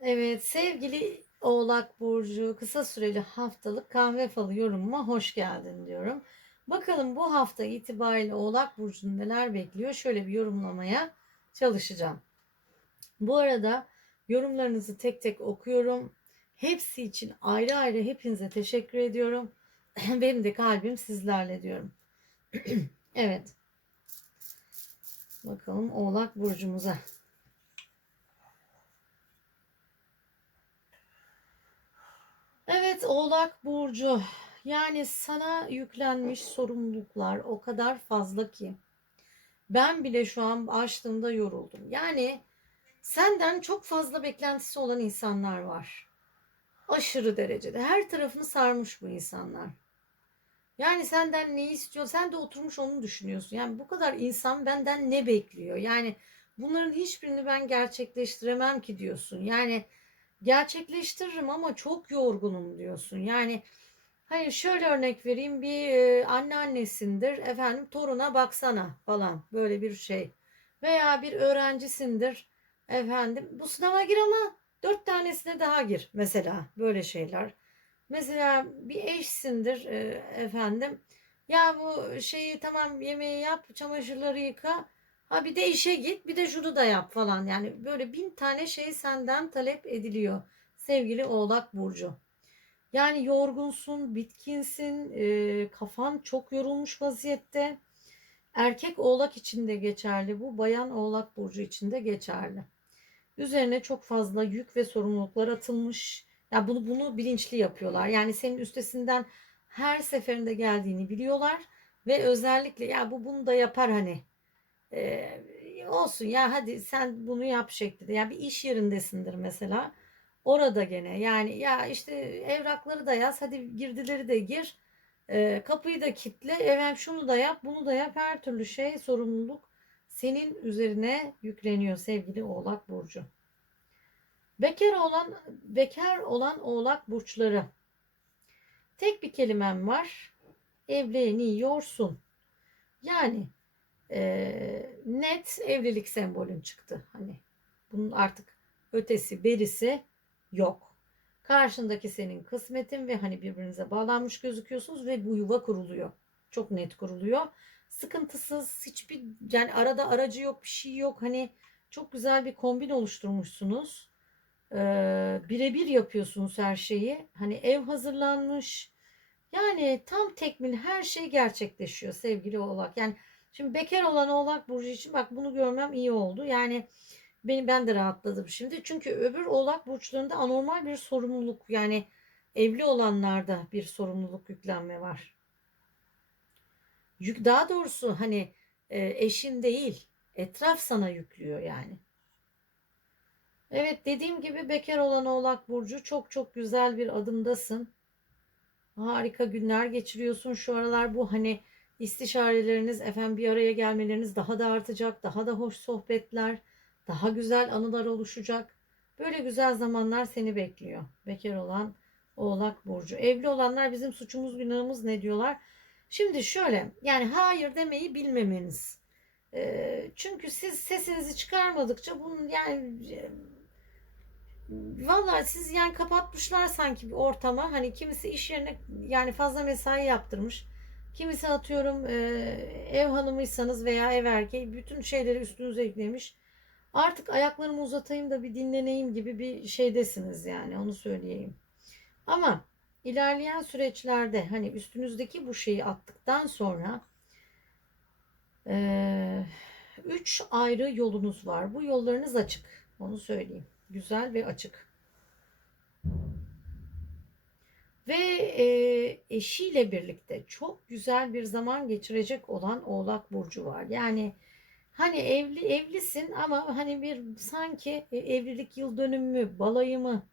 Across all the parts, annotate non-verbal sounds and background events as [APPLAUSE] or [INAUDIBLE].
Evet, sevgili Oğlak Burcu, kısa süreli haftalık kahve falı yorumuma hoş geldin diyorum. Bakalım bu hafta itibariyle Oğlak Burcu'nu neler bekliyor? Şöyle bir yorumlamaya çalışacağım. Bu arada yorumlarınızı tek tek okuyorum. Hepsi için ayrı ayrı hepinize teşekkür ediyorum. [CLEARS THROAT] Benim de kalbim sizlerle diyorum. [CLEARS THROAT] evet. Bakalım Oğlak Burcu'muza. Evet Oğlak Burcu. Yani sana yüklenmiş sorumluluklar o kadar fazla ki. Ben bile şu an açtığımda yoruldum. Yani senden çok fazla beklentisi olan insanlar var. Aşırı derecede. Her tarafını sarmış bu insanlar. Yani senden ne istiyor? Sen de oturmuş onu düşünüyorsun. Yani bu kadar insan benden ne bekliyor? Yani bunların hiçbirini ben gerçekleştiremem ki diyorsun. Yani gerçekleştiririm ama çok yorgunum diyorsun. Yani hayır şöyle örnek vereyim bir anneannesindir efendim toruna baksana falan böyle bir şey. Veya bir öğrencisindir efendim bu sınava gir ama dört tanesine daha gir mesela böyle şeyler. Mesela bir eşsindir efendim ya bu şeyi tamam yemeği yap çamaşırları yıka Ha bir de işe git bir de şunu da yap falan. Yani böyle bin tane şey senden talep ediliyor sevgili Oğlak Burcu. Yani yorgunsun, bitkinsin, e, kafan çok yorulmuş vaziyette. Erkek Oğlak için de geçerli bu, bayan Oğlak Burcu için de geçerli. Üzerine çok fazla yük ve sorumluluklar atılmış. Ya bunu bunu bilinçli yapıyorlar. Yani senin üstesinden her seferinde geldiğini biliyorlar ve özellikle ya bu bunu da yapar hani ee, olsun ya hadi sen bunu yap şeklinde. Yani bir iş yerindesindir mesela. Orada gene yani ya işte evrakları da yaz hadi girdileri de gir. Ee, kapıyı da kitle. Evet şunu da yap bunu da yap her türlü şey sorumluluk senin üzerine yükleniyor sevgili Oğlak Burcu. Bekar olan bekar olan Oğlak burçları. Tek bir kelimem var. Evleniyorsun. Yani e, net evlilik sembolün çıktı. Hani bunun artık ötesi berisi yok. Karşındaki senin kısmetin ve hani birbirinize bağlanmış gözüküyorsunuz ve bu yuva kuruluyor. Çok net kuruluyor. Sıkıntısız hiçbir yani arada aracı yok bir şey yok. Hani çok güzel bir kombin oluşturmuşsunuz. Ee, birebir yapıyorsunuz her şeyi. Hani ev hazırlanmış. Yani tam tekmil her şey gerçekleşiyor sevgili oğlak. Yani Şimdi bekar olan Oğlak Burcu için bak bunu görmem iyi oldu. Yani beni ben de rahatladım şimdi. Çünkü öbür Oğlak burçlarında anormal bir sorumluluk yani evli olanlarda bir sorumluluk yüklenme var. Yük daha doğrusu hani e, eşin değil etraf sana yüklüyor yani. Evet dediğim gibi bekar olan Oğlak Burcu çok çok güzel bir adımdasın. Harika günler geçiriyorsun şu aralar bu hani İstişareleriniz, efendim bir araya gelmeleriniz daha da artacak. Daha da hoş sohbetler, daha güzel anılar oluşacak. Böyle güzel zamanlar seni bekliyor. Bekar olan Oğlak Burcu. Evli olanlar bizim suçumuz günahımız ne diyorlar? Şimdi şöyle yani hayır demeyi bilmemeniz. E, çünkü siz sesinizi çıkarmadıkça bunun yani Vallahi siz yani kapatmışlar sanki bir ortama. Hani kimisi iş yerine yani fazla mesai yaptırmış. Kimisi atıyorum e, ev hanımıysanız veya ev erkeği bütün şeyleri üstünüze yüklemiş. Artık ayaklarımı uzatayım da bir dinleneyim gibi bir şeydesiniz yani onu söyleyeyim. Ama ilerleyen süreçlerde hani üstünüzdeki bu şeyi attıktan sonra e, üç ayrı yolunuz var. Bu yollarınız açık. Onu söyleyeyim. Güzel ve açık. Ve e, eşiyle birlikte çok güzel bir zaman geçirecek olan Oğlak Burcu var. Yani hani evli evlisin ama hani bir sanki e, evlilik yıl dönümü, balayı mı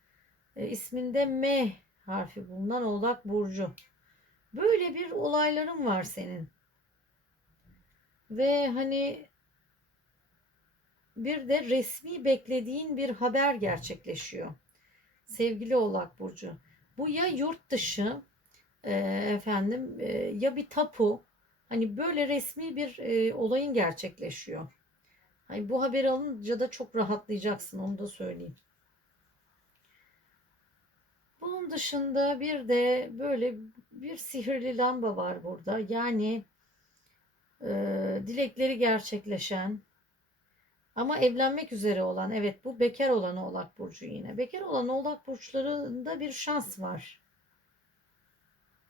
e, isminde M harfi bulunan Oğlak Burcu. Böyle bir olayların var senin. Ve hani bir de resmi beklediğin bir haber gerçekleşiyor. Sevgili Oğlak Burcu. Bu ya yurt dışı e, efendim e, ya bir tapu hani böyle resmi bir e, olayın gerçekleşiyor. Hani bu haberi alınca da çok rahatlayacaksın onu da söyleyeyim. Bunun dışında bir de böyle bir sihirli lamba var burada. Yani e, dilekleri gerçekleşen ama evlenmek üzere olan, evet bu bekar olan Oğlak Burcu yine. Bekar olan Oğlak Burçlarında bir şans var.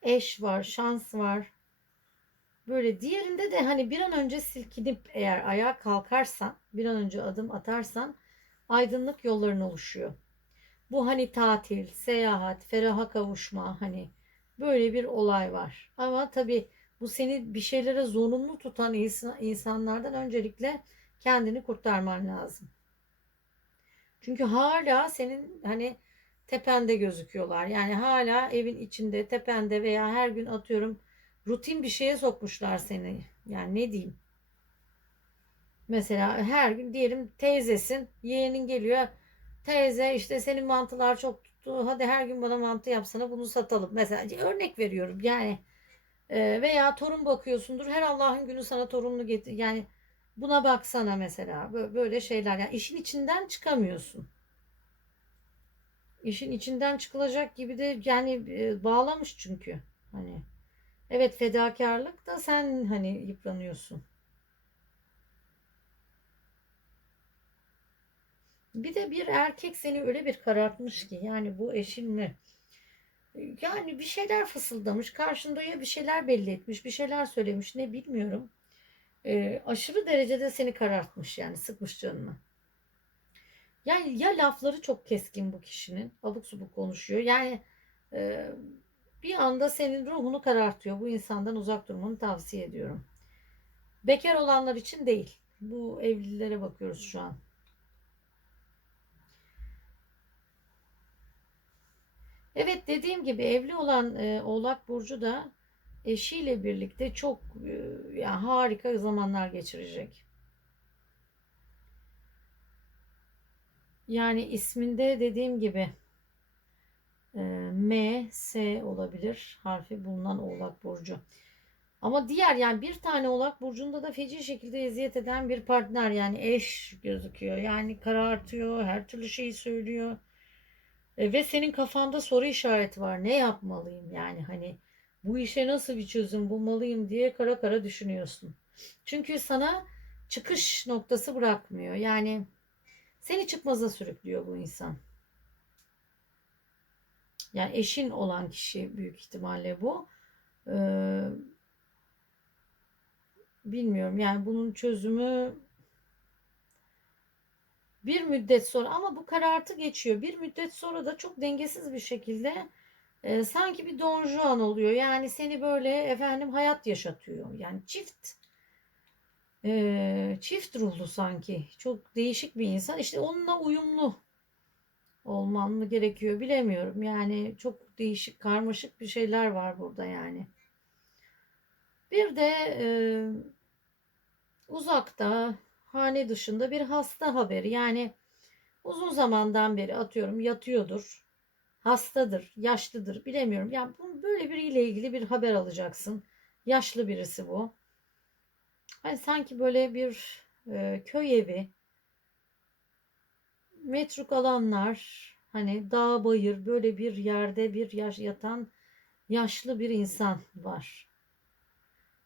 Eş var, şans var. Böyle diğerinde de hani bir an önce silkinip eğer ayağa kalkarsan, bir an önce adım atarsan aydınlık yolların oluşuyor. Bu hani tatil, seyahat, feraha kavuşma hani böyle bir olay var. Ama tabii bu seni bir şeylere zorunlu tutan insan- insanlardan öncelikle kendini kurtarman lazım. Çünkü hala senin hani tepende gözüküyorlar. Yani hala evin içinde, tepende veya her gün atıyorum rutin bir şeye sokmuşlar seni. Yani ne diyeyim? Mesela her gün diyelim teyzesin, yeğenin geliyor. Teyze işte senin mantılar çok tuttu. Hadi her gün bana mantı yapsana bunu satalım. Mesela örnek veriyorum yani. Veya torun bakıyorsundur. Her Allah'ın günü sana torununu getir. Yani buna baksana mesela. Bö- Böyle şeyler. Yani işin içinden çıkamıyorsun. İşin içinden çıkılacak gibi de yani e, bağlamış çünkü. Hani evet fedakarlık da sen hani yıpranıyorsun. Bir de bir erkek seni öyle bir karartmış ki yani bu eşin mi? Yani bir şeyler fısıldamış, karşında ya bir şeyler belli etmiş, bir şeyler söylemiş ne bilmiyorum. Ee, aşırı derecede seni karartmış yani sıkmış canını. Yani ya lafları çok keskin bu kişinin, abuk subuk konuşuyor. Yani e, bir anda senin ruhunu karartıyor. Bu insandan uzak durmanı tavsiye ediyorum. Bekar olanlar için değil. Bu evlilere bakıyoruz şu an. Evet dediğim gibi evli olan e, Oğlak Burcu da eşiyle birlikte çok e, yani harika zamanlar geçirecek. Yani isminde dediğim gibi e, M, S olabilir harfi bulunan Oğlak Burcu. Ama diğer yani bir tane Oğlak Burcu'nda da feci şekilde eziyet eden bir partner yani eş gözüküyor. Yani karartıyor, her türlü şeyi söylüyor. E, ve senin kafanda soru işareti var. Ne yapmalıyım yani hani bu işe nasıl bir çözüm bulmalıyım diye kara kara düşünüyorsun. Çünkü sana çıkış noktası bırakmıyor. Yani seni çıkmaza sürüklüyor bu insan. Yani eşin olan kişi büyük ihtimalle bu. Ee, bilmiyorum yani bunun çözümü bir müddet sonra ama bu karartı geçiyor. Bir müddet sonra da çok dengesiz bir şekilde e, sanki bir Don Juan oluyor. Yani seni böyle efendim hayat yaşatıyor. Yani çift e, çift ruhlu sanki. Çok değişik bir insan. İşte onunla uyumlu olman mı gerekiyor bilemiyorum. Yani çok değişik karmaşık bir şeyler var burada yani. Bir de e, uzakta hane dışında bir hasta haberi. Yani uzun zamandan beri atıyorum yatıyordur. Hastadır, yaşlıdır bilemiyorum. Yani bu böyle biriyle ilgili bir haber alacaksın. Yaşlı birisi bu. Hani sanki böyle bir e, köy evi, metruk alanlar, hani dağ bayır böyle bir yerde bir yaş yatan yaşlı bir insan var.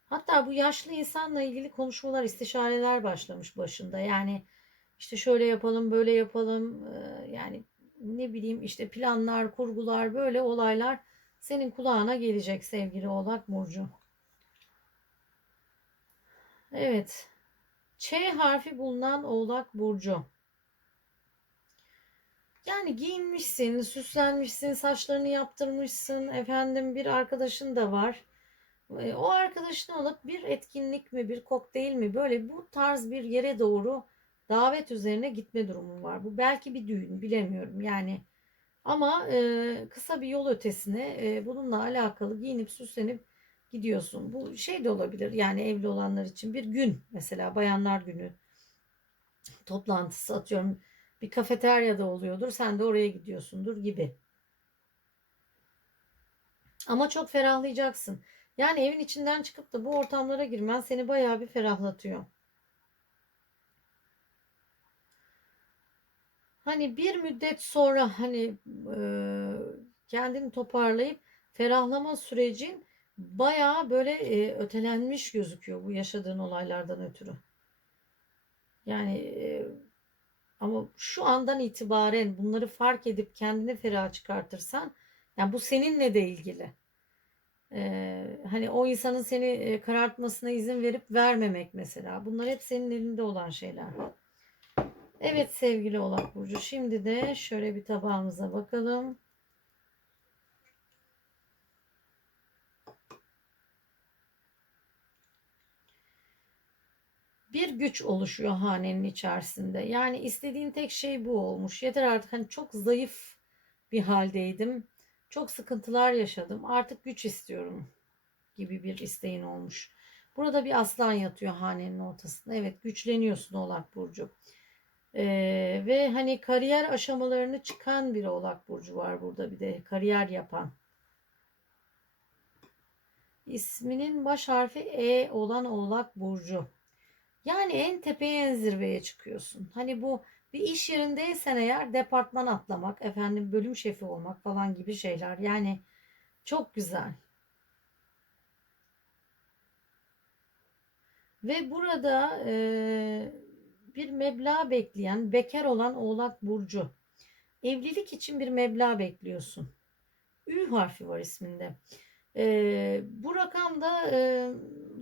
Hatta bu yaşlı insanla ilgili konuşmalar, istişareler başlamış başında. Yani işte şöyle yapalım, böyle yapalım. Ee, yani ne bileyim işte planlar, kurgular, böyle olaylar senin kulağına gelecek sevgili Oğlak Burcu. Evet. Ç harfi bulunan Oğlak Burcu. Yani giyinmişsin, süslenmişsin, saçlarını yaptırmışsın. Efendim bir arkadaşın da var. E, o arkadaşını alıp bir etkinlik mi, bir kokteyl mi böyle bu tarz bir yere doğru davet üzerine gitme durumu var. Bu belki bir düğün bilemiyorum yani. Ama e, kısa bir yol ötesine e, bununla alakalı giyinip süslenip gidiyorsun. Bu şey de olabilir yani evli olanlar için bir gün mesela bayanlar günü toplantısı atıyorum bir kafeteryada oluyordur sen de oraya gidiyorsundur gibi. Ama çok ferahlayacaksın. Yani evin içinden çıkıp da bu ortamlara girmen seni bayağı bir ferahlatıyor. Hani bir müddet sonra hani e, kendini toparlayıp ferahlama sürecin bayağı böyle e, ötelenmiş gözüküyor bu yaşadığın olaylardan ötürü. Yani e, ama şu andan itibaren bunları fark edip kendini ferah çıkartırsan yani bu seninle de ilgili. Ee, hani o insanın seni karartmasına izin verip vermemek mesela. Bunlar hep senin elinde olan şeyler. Evet sevgili Oğlak Burcu. Şimdi de şöyle bir tabağımıza bakalım. bir güç oluşuyor hanenin içerisinde. Yani istediğin tek şey bu olmuş. Yeter artık hani çok zayıf bir haldeydim. Çok sıkıntılar yaşadım. Artık güç istiyorum gibi bir isteğin olmuş. Burada bir aslan yatıyor hanenin ortasında. Evet güçleniyorsun Oğlak Burcu. Ee, ve hani kariyer aşamalarını çıkan bir Oğlak Burcu var burada bir de kariyer yapan. İsminin baş harfi E olan Oğlak Burcu. Yani en tepeye en zirveye çıkıyorsun. Hani bu bir iş yerindeysen eğer departman atlamak, efendim bölüm şefi olmak falan gibi şeyler. Yani çok güzel. Ve burada e, bir meblağ bekleyen, bekar olan Oğlak Burcu. Evlilik için bir meblağ bekliyorsun. Ü harfi var isminde. E, bu rakamda e,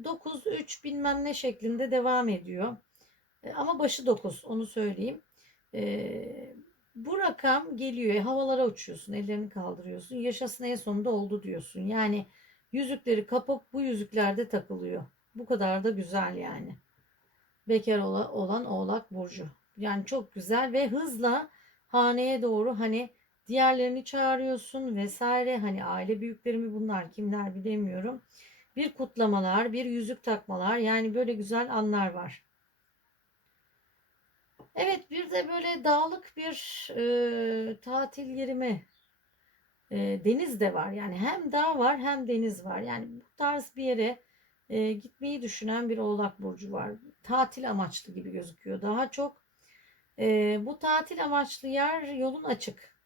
9, 3 bilmem ne şeklinde devam ediyor. E, ama başı 9 onu söyleyeyim. E, bu rakam geliyor. E, havalara uçuyorsun. Ellerini kaldırıyorsun. Yaşasın en sonunda oldu diyorsun. Yani yüzükleri kapıp bu yüzüklerde takılıyor. Bu kadar da güzel yani. Bekar olan Oğlak Burcu. Yani çok güzel ve hızla haneye doğru hani diğerlerini çağırıyorsun vesaire. Hani aile büyüklerimi bunlar kimler bilemiyorum. Bir kutlamalar, bir yüzük takmalar yani böyle güzel anlar var. Evet bir de böyle dağlık bir e, tatil yerimi e, deniz de var. Yani hem dağ var hem deniz var. Yani bu tarz bir yere e, gitmeyi düşünen bir oğlak burcu var. Tatil amaçlı gibi gözüküyor. Daha çok e, bu tatil amaçlı yer yolun açık.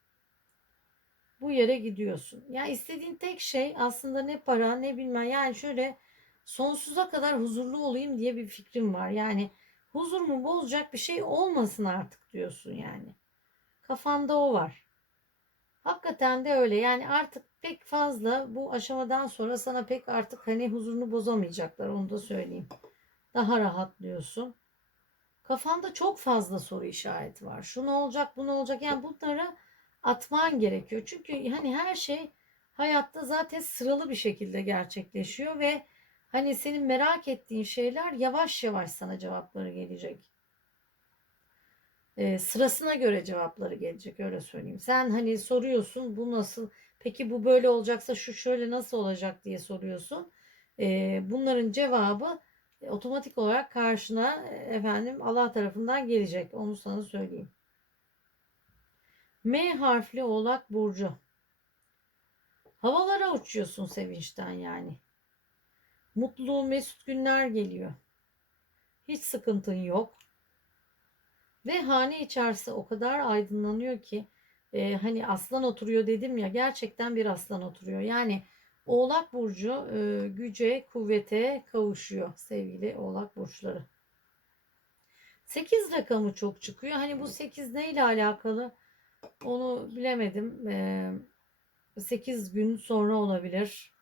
Bu yere gidiyorsun. Ya yani istediğin tek şey aslında ne para ne bilmem. Yani şöyle sonsuza kadar huzurlu olayım diye bir fikrim var. Yani huzurumu bozacak bir şey olmasın artık diyorsun yani. Kafanda o var. Hakikaten de öyle. Yani artık pek fazla bu aşamadan sonra sana pek artık hani huzurunu bozamayacaklar onu da söyleyeyim. Daha rahatlıyorsun. Kafanda çok fazla soru işareti var. Şu ne olacak, bu ne olacak? Yani bunlara atman gerekiyor. Çünkü hani her şey hayatta zaten sıralı bir şekilde gerçekleşiyor ve hani senin merak ettiğin şeyler yavaş yavaş sana cevapları gelecek. Ee, sırasına göre cevapları gelecek öyle söyleyeyim. Sen hani soruyorsun bu nasıl peki bu böyle olacaksa şu şöyle nasıl olacak diye soruyorsun. Ee, bunların cevabı otomatik olarak karşına efendim Allah tarafından gelecek. Onu sana söyleyeyim. M harfli oğlak burcu. Havalara uçuyorsun sevinçten yani. Mutlu, mesut günler geliyor. Hiç sıkıntın yok. Ve hane içerisi o kadar aydınlanıyor ki e, hani aslan oturuyor dedim ya gerçekten bir aslan oturuyor. Yani Oğlak burcu e, güce, kuvvete kavuşuyor sevgili Oğlak burçları. 8 rakamı çok çıkıyor. Hani bu 8 neyle alakalı? Onu bilemedim. Ee, 8 gün sonra olabilir.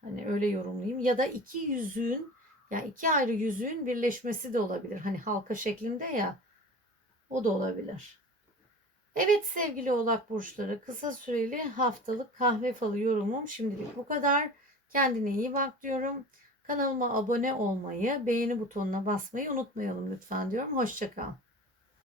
Hani öyle yorumlayayım. Ya da iki yüzüğün yani iki ayrı yüzüğün birleşmesi de olabilir. Hani halka şeklinde ya. O da olabilir. Evet sevgili oğlak burçları kısa süreli haftalık kahve falı yorumum şimdilik bu kadar. Kendine iyi bak diyorum. Kanalıma abone olmayı, beğeni butonuna basmayı unutmayalım lütfen diyorum. Hoşçakal.